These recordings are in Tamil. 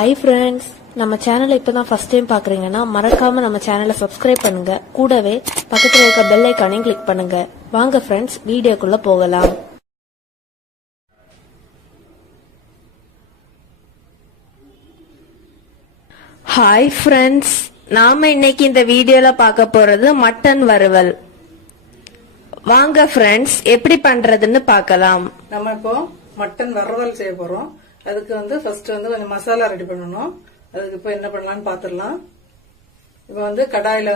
ஹாய் ஃப்ரெண்ட்ஸ், நம்ம சேனலை இப்பதான் ஃபர்ஸ்ட் டைம் பாக்குறீங்கன்னா மறக்காம நம்ம சேனலை சப்ஸ்கிரைப் பண்ணுங்க. கூடவே பக்கத்துல இருக்க பெல் ஐகானையும் கிளிக் பண்ணுங்க. வாங்க ஃப்ரெண்ட்ஸ், வீடியோக்குள்ள போகலாம். ஹாய் ஃப்ரெண்ட்ஸ், நாம இன்னைக்கு இந்த வீடியோல பார்க்க போறது மட்டன் வறுவல். வாங்க ஃப்ரெண்ட்ஸ், எப்படி பண்றதுன்னு பார்க்கலாம். நம்ம இப்போ மட்டன் வறுவல் செய்ய போறோம். அதுக்கு ஃபர்ஸ்ட் கொஞ்சம் மசாலா ரெடி பண்ணணும். அதுக்கு இப்போ என்ன பண்ணலாம்னு பாத்துடலாம். இப்போ கடாயில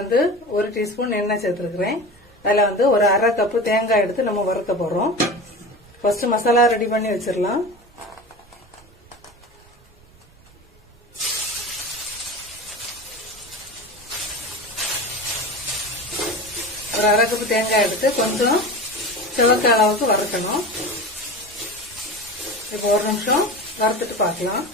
1 டீஸ்பூன் எண்ணெய் சேர்த்துருக்கிறேன். அதுல ஒரு அரை கப்பு தேங்காய் எடுத்து நம்ம வறுக்க போறோம். ஃபர்ஸ்ட் மசாலா ரெடி பண்ணி வச்சிடலாம். ஒரு அரை கப்பு தேங்காய் எடுத்து கொஞ்சம் சிவக்க அளவுக்கு வறுக்கணும். இப்போ ஒரு நிமிஷம் வறுத்துட்டு பார்க்கலாம்.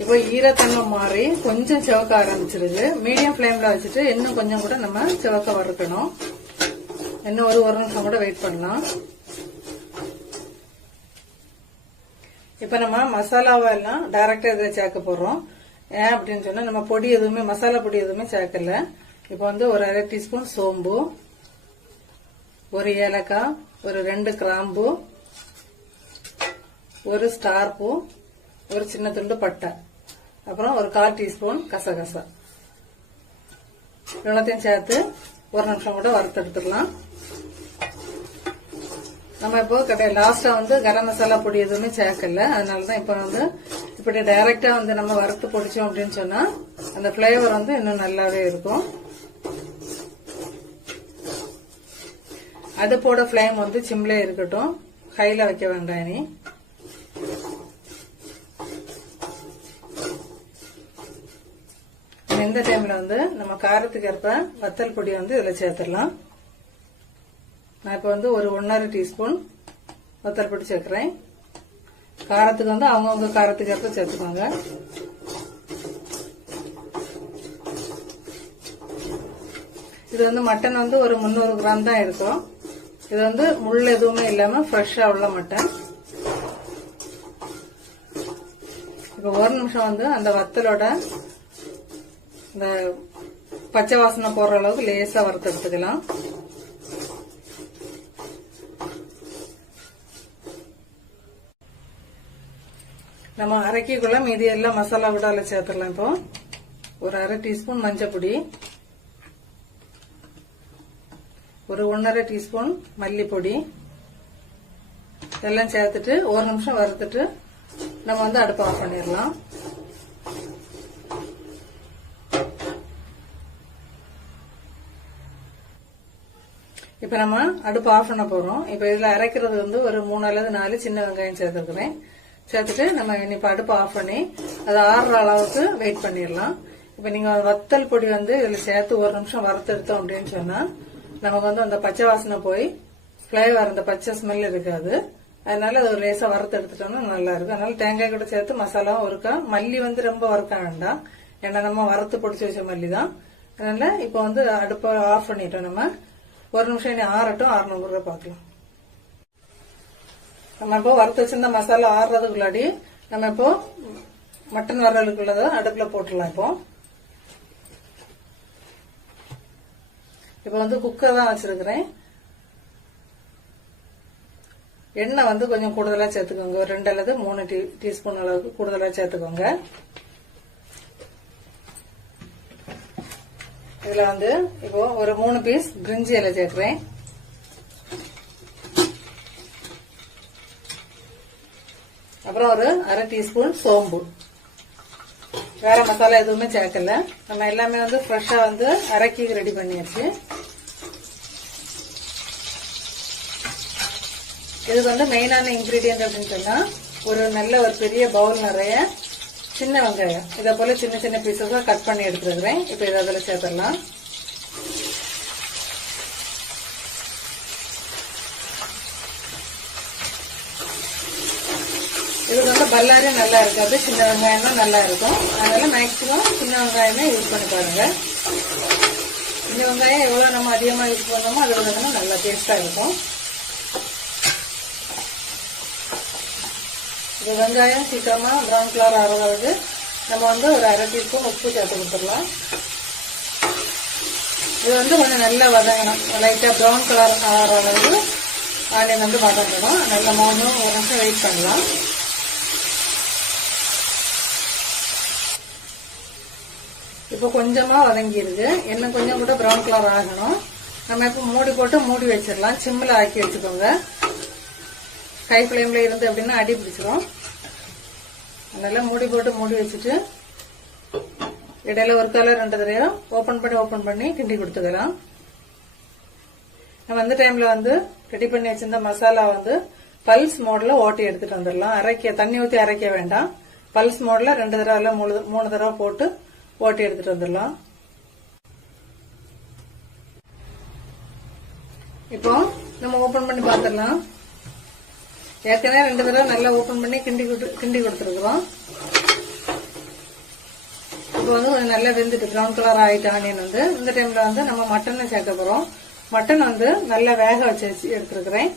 இப்போ ஈரத்தன்மை மாறி கொஞ்சம் சிவக்க ஆரம்பிச்சிருது. மீடியம் ஃபிளேம்ல வச்சுட்டு இன்னும் கொஞ்சம் கூட நம்ம சிவக்க வறுக்கணும். இன்னும் ஒரு நிமிஷம் கூட வெயிட் பண்ணலாம். இப்ப நம்ம மசாலாவை எல்லாம் டைரக்டா இதில் சேர்க்க போறோம். ஏன் அப்படின்னு சொன்னா நம்ம பொடி எதுவுமே மசாலா பொடி எதுவுமே சேர்க்கல. இப்போ ஒரு அரை டீஸ்பூன் சோம்பு, ஒரு ஏலக்காய், ஒரு 2 கிராம்பு, ஒரு ஸ்டார் பூ, ஒரு சின்ன துண்டு பட்டை, அப்புறம் ஒரு 1/4 டீஸ்பூன் கசகசா, எல்லாத்தையும் சேர்த்து ஒரு நிமிஷம் கூட வறுத்து எடுத்துடலாம். நம்ம இப்போ லாஸ்டா கரம் மசாலா பொடி எதுவுமே சேர்க்கல. அதனாலதான் இப்ப இப்படி டைரக்டா நம்ம வறுத்து பொடிச்சோம் அப்படின்னு சொன்னா அந்த பிளேவர் இன்னும் நல்லாவே இருக்கும். அடுப்போட ஃபிளேம் சிம்லே இருக்கட்டும், ஹைல வைக்க வேண்டாம். இனி இந்த டைம்ல நம்ம காரத்துக்கு ஏற்ப வத்தல் பொடி இதுல சேர்த்துடலாம். நான் இப்ப ஒரு 1/2 டீஸ்பூன் வத்தல் பொடி சேர்க்கிறேன். காரத்துக்கு அவங்கவுங்க காரத்துக்கு ஏற்ப சேர்த்துக்கோங்க. இது மட்டன் ஒரு 300 கிராம் தான் இருக்கும். இது முள் எதுவுமே இல்லாம ஃப்ரெஷ்ஷா உள்ள மட்டன். இப்ப ஒரு நிமிஷம் அந்த வத்தலோட இந்த பச்சை வாசனை போற அளவுக்கு லேசா வறுத்து எடுத்துக்கலாம். நம்ம அரைக்குள்ள மீதி எல்லாம் மசாலா கூட அதில் சேர்த்துடலாம். இப்போ ஒரு அரை டீஸ்பூன் மஞ்சள் பொடி, ஒரு 1/2 டீஸ்பூன் மல்லிப்பொடி எல்லாம் சேர்த்துட்டு ஒரு நிமிஷம் வறுத்துட்டு நம்ம அடுப்பு ஆஃப் பண்ணிடலாம். இப்ப நம்ம அடுப்பு ஆஃப் பண்ண போறோம். இப்ப இதுல அரைக்கிறது ஒரு 3 அல்லது 4 சின்ன வெங்காயம் சேர்த்துக்கிறேன். சேர்த்துட்டு நம்ம இப்ப அடுப்பு ஆஃப் பண்ணி அது ஆறுற அளவுக்கு வெயிட் பண்ணிடலாம். இப்ப நீங்க வத்தல் பொடி இதுல சேர்த்து ஒரு நிமிஷம் வறுத்து எடுத்தோம் அப்படின்னு சொன்னா நமக்கு அந்த பச்சை வாசனை போய் பிளேவர் அந்த பச்சை ஸ்மெல் இருக்காது. அதனால அது ஒரு லேசா வறுத்து எடுத்துட்டோம்னா நல்லா இருக்கும். அதனால தேங்காய் கூட சேர்த்து மசாலாவும் இருக்கா. மல்லி ரொம்ப வறுக்க வேண்டாம், ஏன்னா நம்ம வறுத்து பொடிச்சு வச்ச மல்லி தான். அதனால இப்ப அடுப்பை ஆஃப் பண்ணிட்டோம். நம்ம ஒரு நிமிஷம் இனி ஆறட்டும், ஆறணுங்கிறத பாக்கலாம். நம்ம இப்போ வறுத்து வச்சிருந்த மசாலா ஆறுறதுக்குள்ளாடி நம்ம இப்போ மட்டன் வறுவலுக்குள்ளத அடுப்புல போட்டுடலாம். இப்போ குக்கர் தான் வச்சிருக்கிறேன். எண்ணெய் கொஞ்சம் கூடுதலா சேர்த்துக்கோங்க. ஒரு 2 அல்லது 3 டீஸ்பூன் அளவுக்கு கூடுதலா சேர்த்துக்கோங்க. இதுல இப்போ ஒரு 3 பீஸ் பிரிஞ்சி இலை சேர்க்கிறேன். அப்புறம் ஒரு அரை டீஸ்பூன் சோம்பு. வேற மசாலா எதுவுமே சேர்க்கல. நம்ம எல்லாமே ஃப்ரெஷ்ஷா அரைக்கி ரெடி பண்ணியாச்சு. இது மெயினான இன்கிரீடியன்ட் அப்படின்னு சொன்னா ஒரு நல்ல ஒரு பெரிய பவுல் நிறைய சின்ன வெங்காயம் இதை போல சின்ன சின்ன பீஸஸா கட் பண்ணி எடுத்துருக்கிறேன். இப்ப இதை அதில் சேர்த்துடலாம். இது பல்லாரி நல்லா இருக்காது, சின்ன வெங்காயம் தான் நல்லா இருக்கும். அதனால மேக்சிமம் சின்ன வெங்காயமே யூஸ் பண்ணி பாருங்க. சின்ன வெங்காயம் எவ்வளவு நம்ம அதிகமா யூஸ் பண்ணோமோ அது நல்லா டேஸ்டா இருக்கும். இது வெங்காயம் சீக்கிரமா ப்ரௌன் கலர் ஆகிறதுக்கு நம்ம வந்து ஒரு அரை டீஸ்பூன் உப்பு சேர்த்து கொடுத்துடலாம். இது வந்து கொஞ்சம் நல்லா வதங்கணும். லைட்டா ப்ரௌன் கலர் ஆகிற அளவுக்கு ஆனியன் வந்து வதங்கணும். நல்லா 3 நிமிஷம் வெயிட் பண்ணலாம். இப்போ கொஞ்சமா வதங்கிருக்கு. இன்னும் கொஞ்சம் கூட ப்ரௌன் கலர் ஆகணும். நம்ம இப்போ மூடி போட்டு மூடி வச்சிடலாம். சிம்மில் ஆக்கி வச்சுக்கோங்க. ஹை ஃப்ளேம்ல இருந்து அப்படின்னா அடி பிடிச்சிரும். அதனால மூடி போட்டு மூடி வச்சுட்டு இடையில ஒரு கலர் 2 தடவை ஓபன் பண்ணி கிண்டி கொடுத்துக்கலாம். நம்ம அந்த டைம்ல வந்து ரெடி பண்ணி வச்சிருந்த மசாலா வந்து பல்ஸ் மோட்ல ஓட்டி எடுத்துட்டு வந்துடலாம். தண்ணி ஊற்றி அரைக்க வேண்டாம். பல்ஸ் மோட்ல 2 தடவை இல்ல 3 தடவை போட்டு ஓட்டி எடுத்துட்டு வந்துடலாம். இப்போ நம்ம ஓபன் பண்ணி பார்த்துடலாம். ஏற்கனவே 2 தடவை நல்லா ஓபன் பண்ணி கிண்டி கொடுத்துருக்குறோம். இப்போ வந்து கொஞ்சம் நல்லா வெந்துட்டு ப்ரௌன் கலர் ஆயிட்டு ஆனியன் வந்து இந்த டைம்ல வந்து நம்ம மட்டனை சேர்க்க போறோம். மட்டன் வந்து நல்லா வேக வச்சு எடுத்துருக்கிறேன்.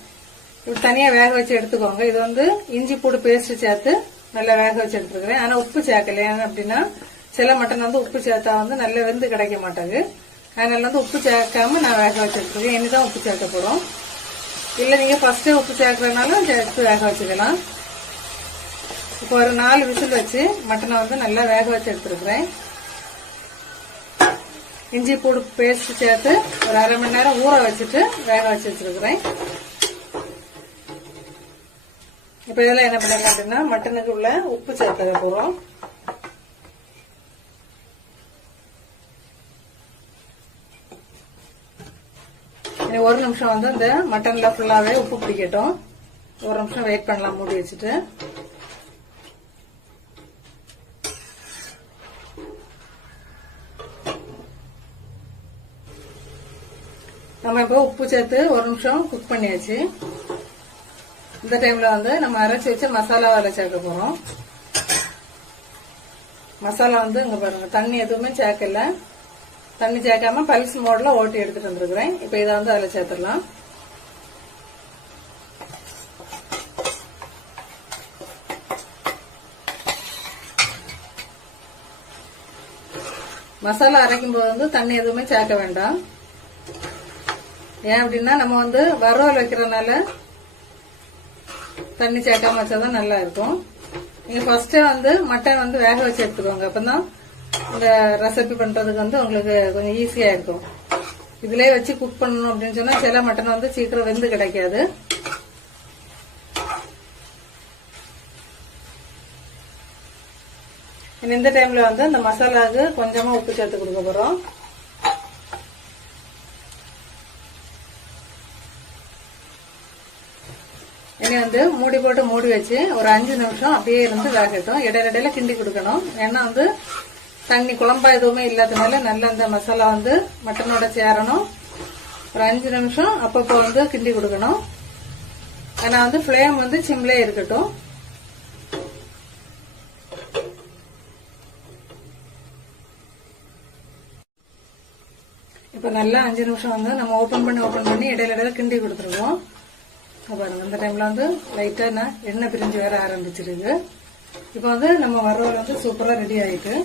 இப்படி தனியா வேக வச்சு எடுத்துக்கோங்க. இது வந்து இஞ்சி பூடு பேஸ்ட் சேர்த்து நல்லா வேக வச்சு எடுத்துருக்கிறேன். ஆனா உப்பு சேர்க்கல. ஏன்னா அப்படின்னா சில மட்டன் வந்து உப்பு சேர்த்தா வந்து நல்லா வெந்து கிடைக்க மாட்டாங்க. அதனால வந்து உப்பு சேர்க்காம நான் வேக வச்சு எடுத்துருக்கேன். இனிதான் உப்பு சேர்க்க போறோம். இல்ல நீங்க ஃபர்ஸ்டே உப்பு சேர்க்கறதுனால எடுத்து வேக வச்சுக்கலாம். இப்போ ஒரு 4 விசில் வச்சு மட்டனை வந்து நல்லா வேக வச்சு எடுத்துருக்கிறேன். இஞ்சி பூடு பேஸ்ட் சேர்த்து ஒரு அரை மணி நேரம் ஊற வச்சுட்டு வேக வச்சு வச்சிருக்கிறேன். இப்ப இதெல்லாம் என்ன பண்ணிருக்கேன் அப்படின்னா மட்டனுக்கு உள்ள உப்பு சேர்க்க போறோம். ஒரு நிமிஷம் வந்து இந்த மட்டன்ல ஃபுல்லாவே உப்பு பிடிக்கட்டும். ஒரு நிமிஷம் வெயிட் பண்ணலாம் மூடி வச்சுட்டு. நம்ம இப்போ உப்பு சேர்த்து ஒரு நிமிஷம் குக் பண்ணியாச்சு. இந்த டைம்ல வந்து நம்ம அரைச்சி வச்சு மசாலாவை சேர்க்க போறோம். மசாலா வந்து இங்க பாருங்க தண்ணி எதுவுமே சேர்க்கல. தண்ணி சேர்க்காம பல்ஸ் மோட்ல ஓட்டி எடுத்துட்டு வந்துருக்கிறேன். இப்ப இதை வந்து அதுல சேர்த்துடலாம். மசாலா அரைக்கும் போது வந்து தண்ணி எதுவுமே சேர்க்க வேண்டாம். ஏன் அப்படின்னா நம்ம வந்து வறுவல் வைக்கிறதுனால தண்ணி சேர்க்காம வச்சாதான் நல்லா இருக்கும். நீங்க ஃபர்ஸ்டே வந்து மட்டன் வந்து வேக வச்சு எடுத்துக்கோங்க. அப்பதான் இந்த ரெசிபி பண்றதுக்கு வந்து உங்களுக்கு கொஞ்சம் ஈஸியா இருக்கும். இதுலயே வச்சு குக் பண்ணணும் அப்படின்னு சொன்னா சில மட்டன் வந்து சீக்கிரம் வெந்து கிடைக்காது. இந்த டைம்ல வந்து இந்த மசாலாவுக்கு கொஞ்சமா உப்பு சேர்த்து கொடுக்க போறோம். இனி வந்து மூடி போட்டு மூடி வச்சு ஒரு 5 நிமிஷம் அப்படியே இருந்து வேகட்டும். இடையில கிண்டி கொடுக்கணும். ஏன்னா வந்து தண்ணி குழம்பா எதுவுமே இல்லாதனால நல்ல அந்த மசாலா வந்து மட்டனோட சேரணும். ஒரு 5 நிமிஷம் அப்பப்போ வந்து கிண்டி கொடுக்கணும். ஆனா வந்து ஃப்ளேம் வந்து சிம்லே இருக்கட்டும். இப்ப நல்லா 5 நிமிஷம் வந்து நம்ம ஓபன் பண்ணி இடையில கிண்டி கொடுத்துருவோம். பாருங்க இந்த டைம்ல வந்து லைட்டா எண்ணெய் பிரிஞ்சு வர ஆரம்பிச்சிருக்கு. இப்ப வந்து நம்ம வறுவல் வந்து சூப்பரா ரெடி ஆயிட்டு.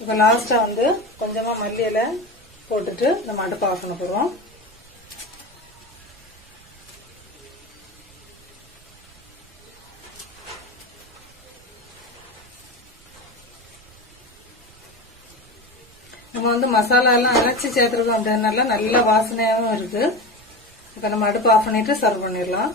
இப்ப லாஸ்டா வந்து கொஞ்சமா மல்லி இலை போட்டுட்டு நம்ம அடுப்பை ஆஃப் பண்ண போறோம். நம்ம வந்து மசாலா எல்லாம் அரைச்சி சேர்த்துருக்கோம் அப்படின்னால நல்ல வாசனையாகவும் இருக்கு. இப்ப நம்ம அடுப்பு ஆஃப் பண்ணிட்டு சர்வ் பண்ணிடலாம்.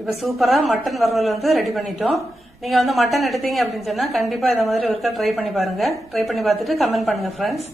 இப்ப சூப்பரா மட்டன் வறுவல் வந்து ரெடி பண்ணிட்டோம். நீங்க வந்து மட்டன் எடுத்தீங்க அப்படின்னு சொன்னா கண்டிப்பா இத மாதிரி ஒருக்கா ட்ரை பண்ணி பாருங்க. ட்ரை பண்ணி பார்த்துட்டு கமெண்ட் பண்ணுங்க ஃப்ரெண்ட்ஸ்.